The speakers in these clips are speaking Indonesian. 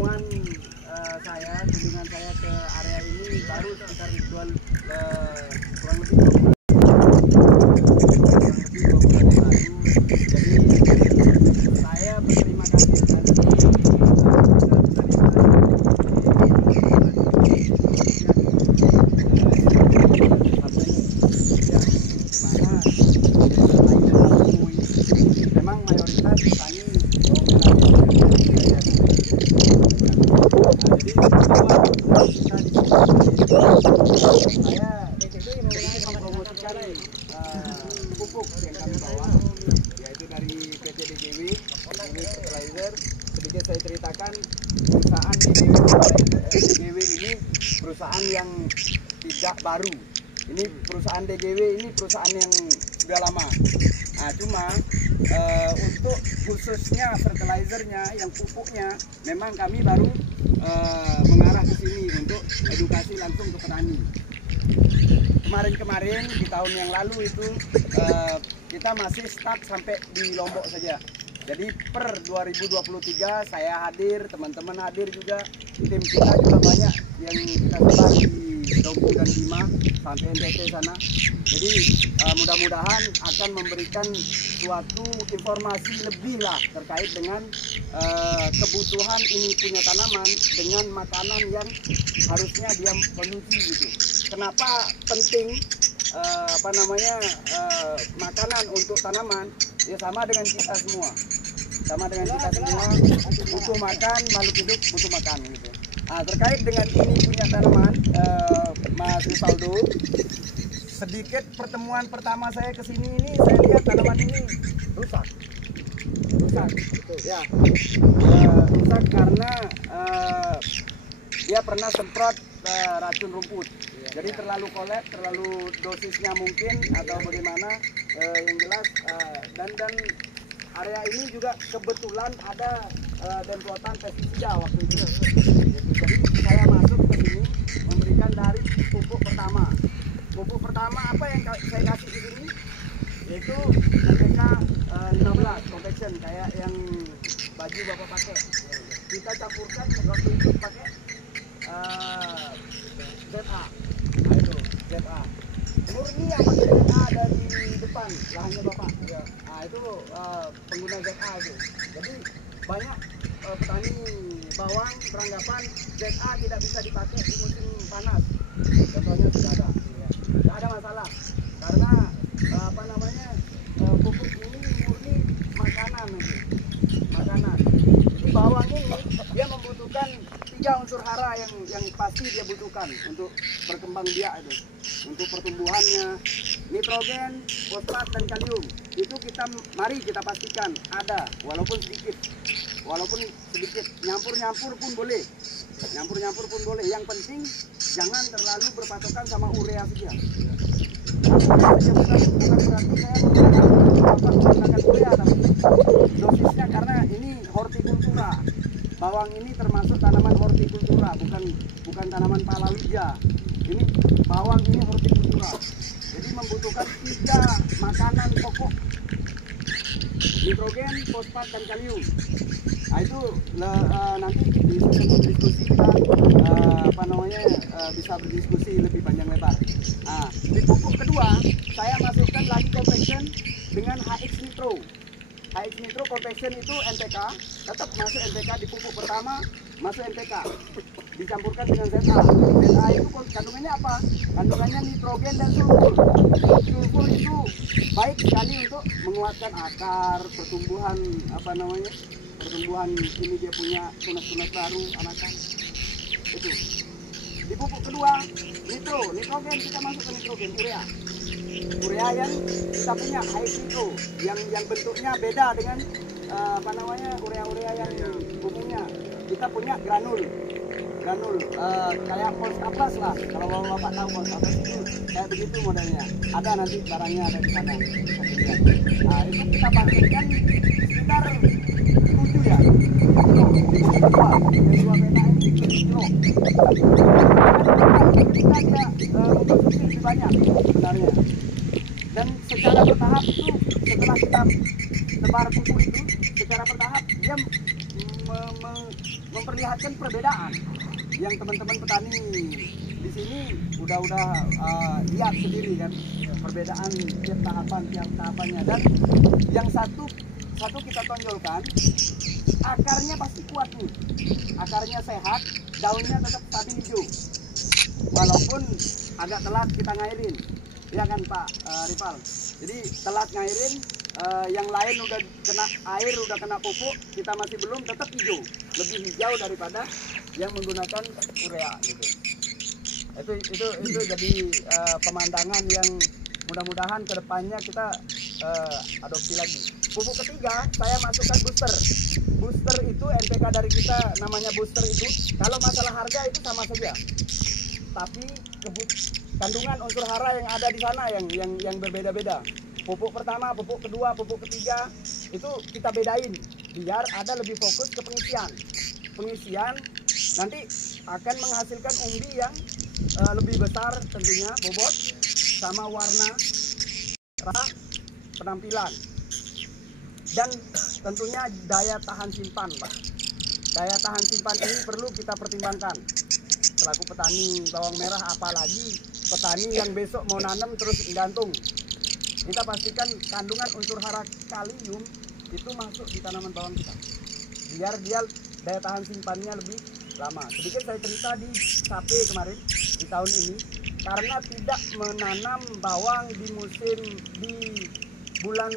pertemuan kunjungan saya ke area ini baru sekitar kurang lebih 2 bulan. Jadi saya berterima kasih sekali memang mayoritas petani pupuk yang kami bawa, yaitu dari PT DJW Fertilizer. Sedikit saya ceritakan, perusahaan DJW ini perusahaan yang tidak baru. Ini perusahaan DJW ini perusahaan yang sudah lama. Nah, cuma untuk khususnya fertilizernya, yang pupuknya, memang kami baru mengarah ke sini untuk edukasi langsung ke petani. Kemarin di tahun yang lalu itu kita masih stuck sampai di Lombok saja. Jadi per 2023 saya hadir, teman-teman hadir juga, tim kita juga banyak yang kita sebar di Dompu dan Bima sampai NTT sana. Jadi mudah-mudahan akan memberikan suatu informasi lebih lah terkait dengan kebutuhan ini punya tanaman dengan makanan yang harusnya dia konsumsi gitu. Kenapa penting makanan untuk tanaman? Ya sama dengan kita semua. Butuh makan, makhluk hidup butuh makan gitu. Nah, terkait dengan ini punya tanaman, Mas Rivaldo, sedikit pertemuan pertama saya ke sini ini, saya lihat tanaman ini rusak. Ya, rusak karena dia pernah semprot racun rumput. Jadi terlalu kolek, terlalu dosisnya mungkin atau bagaimana, yang jelas dan area ini juga kebetulan ada demprotan pestisida waktu itu. Jadi saya masuk ke sini memberikan dari pupuk pertama. Pupuk pertama apa yang saya kasih di sini? Yaitu NPK 15 protection kayak yang baju Bapak pakai. Kita campurkan waktu itu pakai ZA. Nah, itu ZA. Murni yang pakai ZA dari depan lahannya Bapak. Nah, itu pengguna ZA itu. Jadi banyak petani bawang beranggapan ZA tidak bisa dipakai di musim panas. Contohnya tidak ada. Tidak ada masalah. Karena pupuk ini murni makanan itu. Makanan. Jadi bawang ini dia membutuhkan 3 unsur hara yang pasti dia butuhkan untuk berkembang biak itu. Untuk pertumbuhannya, nitrogen, fosfat dan kalium itu mari kita pastikan ada, walaupun sedikit, nyampur pun boleh, yang penting jangan terlalu berpatokan sama urea saja. Bukan berarti saya menggunakan urea, tapi dosisnya karena ini hortikultura. Bawang ini termasuk tanaman hortikultura, bukan tanaman palawija. Ini bawang ini hortikultura. Jadi membutuhkan 3 makanan pokok: nitrogen, fosfat dan kalium. Nah, itu nanti di diskusi kita bisa berdiskusi lebih panjang lebar. Nah, di pupuk kedua saya masukkan lagi compaction dengan HX Nitro. HX Nitro compaction itu NPK, tetap masuk NPK di pupuk pertama, masuk NPK. Dicampurkan dengan ZA. ZA itu kandungannya apa? Kandungannya nitrogen dan sulfur. Sulfur itu baik sekali untuk menguatkan akar, pertumbuhan ini dia punya tunas-tunas baru anakan. Itu. Di pupuk kedua, nitrogen kita masuk ke nitrogen, urea yang kita punya HX Nitro yang bentuknya beda dengan urea yang umumnya. Kita punya granul kayak Polskaplas lah, kalau Bapak tahu Polskaplas itu kayak begitu modelnya. Ada nanti barangnya ada di sana. Nah, itu kita pastikan sekitar 7 ya. Dua peta ini kilo. Kita mengkonsumsi lebih banyak sebenarnya. Dan secara bertahap itu setelah kita sebar pupuk itu, secara bertahap dia memperlihatkan perbedaan yang teman-teman petani di sini udah lihat sendiri kan perbedaan tiap tahapannya. Dan yang satu kita tonjolkan, akarnya pasti kuat nih, akarnya sehat, daunnya tetap stabil hijau walaupun agak telat kita ngairin, ya kan Pak Rival. Jadi telat ngairin, yang lain udah kena air, udah kena pupuk, kita masih belum, tetap hijau, lebih hijau daripada yang menggunakan urea gitu. Itu jadi pemandangan yang mudah-mudahan kedepannya kita adopsi lagi. Pupuk ketiga saya masukkan booster. Booster itu NPK dari kita namanya booster itu, kalau masalah harga itu sama saja, tapi kandungan unsur hara yang ada di sana yang berbeda-beda. Pupuk pertama, pupuk kedua, pupuk ketiga itu kita bedain biar ada lebih fokus ke pengisian nanti akan menghasilkan umbi yang lebih besar tentunya, bobot sama warna, penampilan, dan tentunya daya tahan simpan, Pak. Daya tahan simpan ini perlu kita pertimbangkan selaku petani bawang merah, apalagi petani yang besok mau nanam terus gantung. Kita pastikan kandungan unsur hara kalium itu masuk di tanaman bawang kita, biar dia daya tahan simpannya lebih lama. Sedikit saya cerita di sape kemarin di tahun ini, karena tidak menanam bawang di bulan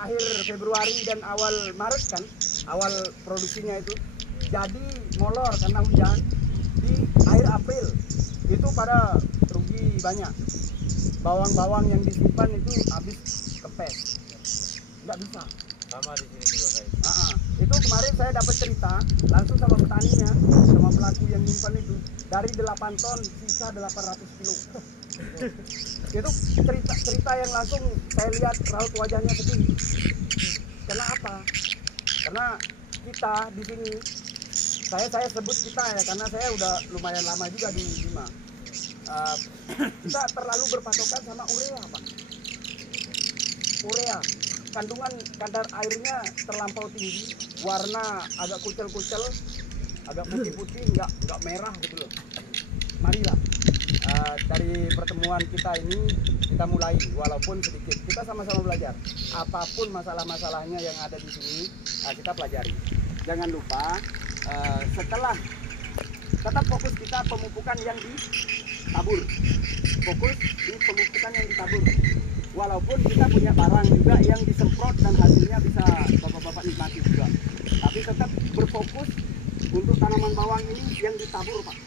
akhir Februari dan awal Maret kan, awal produksinya itu, jadi molor karena hujan. Di akhir April itu pada rugi banyak, bawang-bawang yang disimpan itu habis kempes, nggak bisa. Sama di sini juga kayak. Itu kemarin saya dapat cerita langsung sama petaninya, sama pelaku yang nyimpan itu, dari 8 ton sisa 800 kilo. Itu cerita yang langsung saya lihat raut wajahnya sedih. Kenapa? Karena kita di sini, saya sebut kita ya, karena saya udah lumayan lama juga di Bima. Kita terlalu berpatokan sama urea, Pak. Urea, kandungan kadar airnya terlampau tinggi, warna agak kucel-kucel, agak putih-putih, nggak merah gitu loh. Marilah dari pertemuan kita ini kita mulai, walaupun sedikit, kita sama-sama belajar. Apapun masalah-masalahnya yang ada di sini, kita pelajari. Jangan lupa setelah tetap fokus kita pemupukan yang ditabur, fokus di pemupukan yang ditabur. Walaupun kita punya barang juga yang disemprot dan hasilnya bisa bapak-bapak nikmati juga, tapi tetap berfokus untuk tanaman bawang ini yang ditabur, Pak.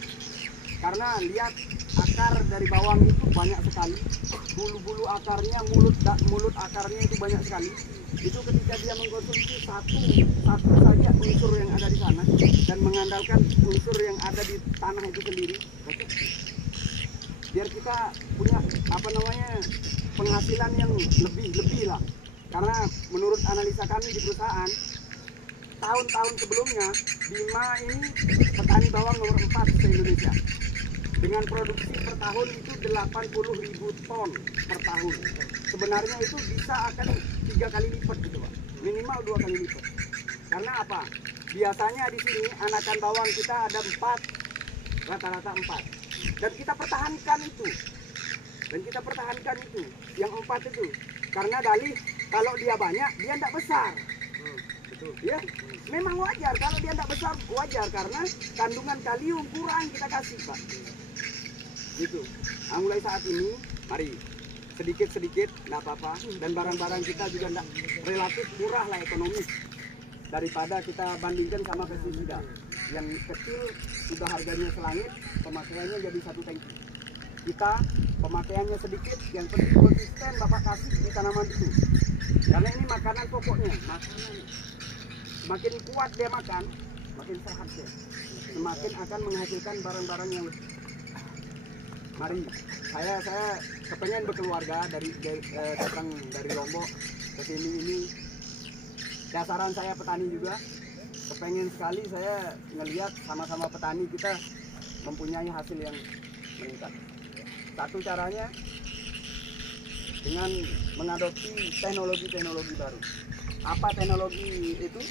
Karena lihat akar dari bawang itu banyak sekali, bulu-bulu akarnya, mulut akarnya itu banyak sekali. Itu ketika dia mengkonsumsi satu saja unsur yang ada di sana dan mengandalkan unsur yang ada di tanah itu sendiri, biar kita punya penghasilan yang lebih lah. Karena menurut analisa kami di perusahaan, tahun-tahun sebelumnya Bima ini petani bawang nomor 4 di Indonesia dengan produksi per tahun itu 80.000 ton per tahun. Sebenarnya itu bisa akan 3 kali lipat gitu, Pak. Minimal 2 kali lipat. Karena apa? Biasanya di sini anakan bawang kita ada 4, rata-rata 4. Dan kita pertahankan itu. Yang 4 itu. Karena dalih kalau dia banyak, dia tidak besar. Ya, memang wajar kalau dia tidak besar, wajar karena kandungan kalium kurang kita kasih, Pak. Gitu. Nah, mulai saat ini, mari sedikit-sedikit, nggak apa-apa. Dan barang-barang kita juga tidak relatif murah lah, ekonomis, daripada kita bandingkan sama pestisida yang kecil sudah harganya selangit, pemakaiannya jadi 1 tangki. Kita pemakaiannya sedikit, yang penting konsisten Bapak kasih di tanaman itu. Karena ini makanan pokoknya, semakin kuat dia makan, makin sehat dia, semakin akan menghasilkan barang-barang yang lebih. Mari, saya kepengen berkeluarga datang dari Lombok ke sini ini. Dasaran saya petani juga, kepengen sekali saya ngelihat sama-sama petani kita mempunyai hasil yang meningkat. Satu caranya dengan mengadopsi teknologi-teknologi baru. Apa teknologi itu?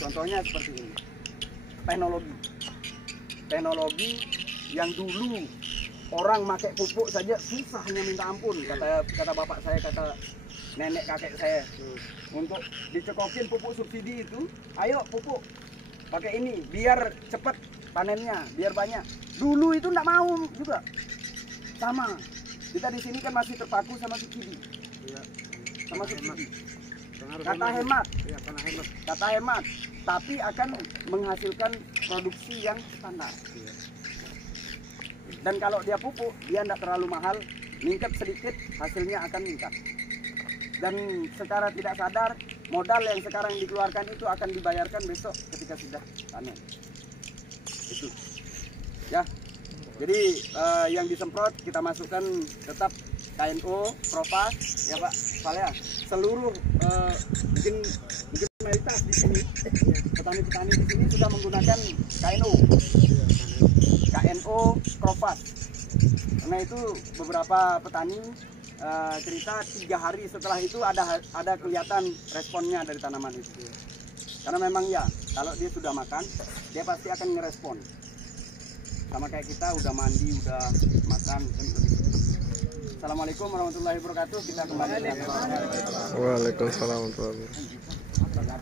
Contohnya seperti ini. teknologi yang dulu orang pakai pupuk saja susahnya minta ampun, kata bapak saya, kata nenek kakek saya. Untuk dicekokin pupuk subsidi itu, ayo pupuk pakai ini biar cepat panennya, biar banyak. Dulu itu enggak mau juga. Sama. Kita di sini kan masih terpaku sama subsidi. Sama subsidi. Kata hemat, tapi akan menghasilkan produksi yang standar. Dan kalau dia pupuk, dia tidak terlalu mahal, meningkat sedikit, hasilnya akan meningkat. Dan secara tidak sadar, modal yang sekarang dikeluarkan itu akan dibayarkan besok ketika sudah panen. Itu, ya. Jadi yang disemprot kita masukkan tetap KNO, Propas, ya Pak Saleh. Seluruh mungkin mayoritas di sini, petani-petani di sini sudah menggunakan KNO, Propas. Karena itu beberapa petani cerita 3 hari setelah itu ada kelihatan responnya dari tanaman itu. Karena memang ya, kalau dia sudah makan, dia pasti akan ngerespon. Sama kayak kita udah mandi, udah makan, kan begitu. Assalamualaikum warahmatullahi wabarakatuh. Kita kembali. Waalaikumsalam warahmatullahi wabarakatuh.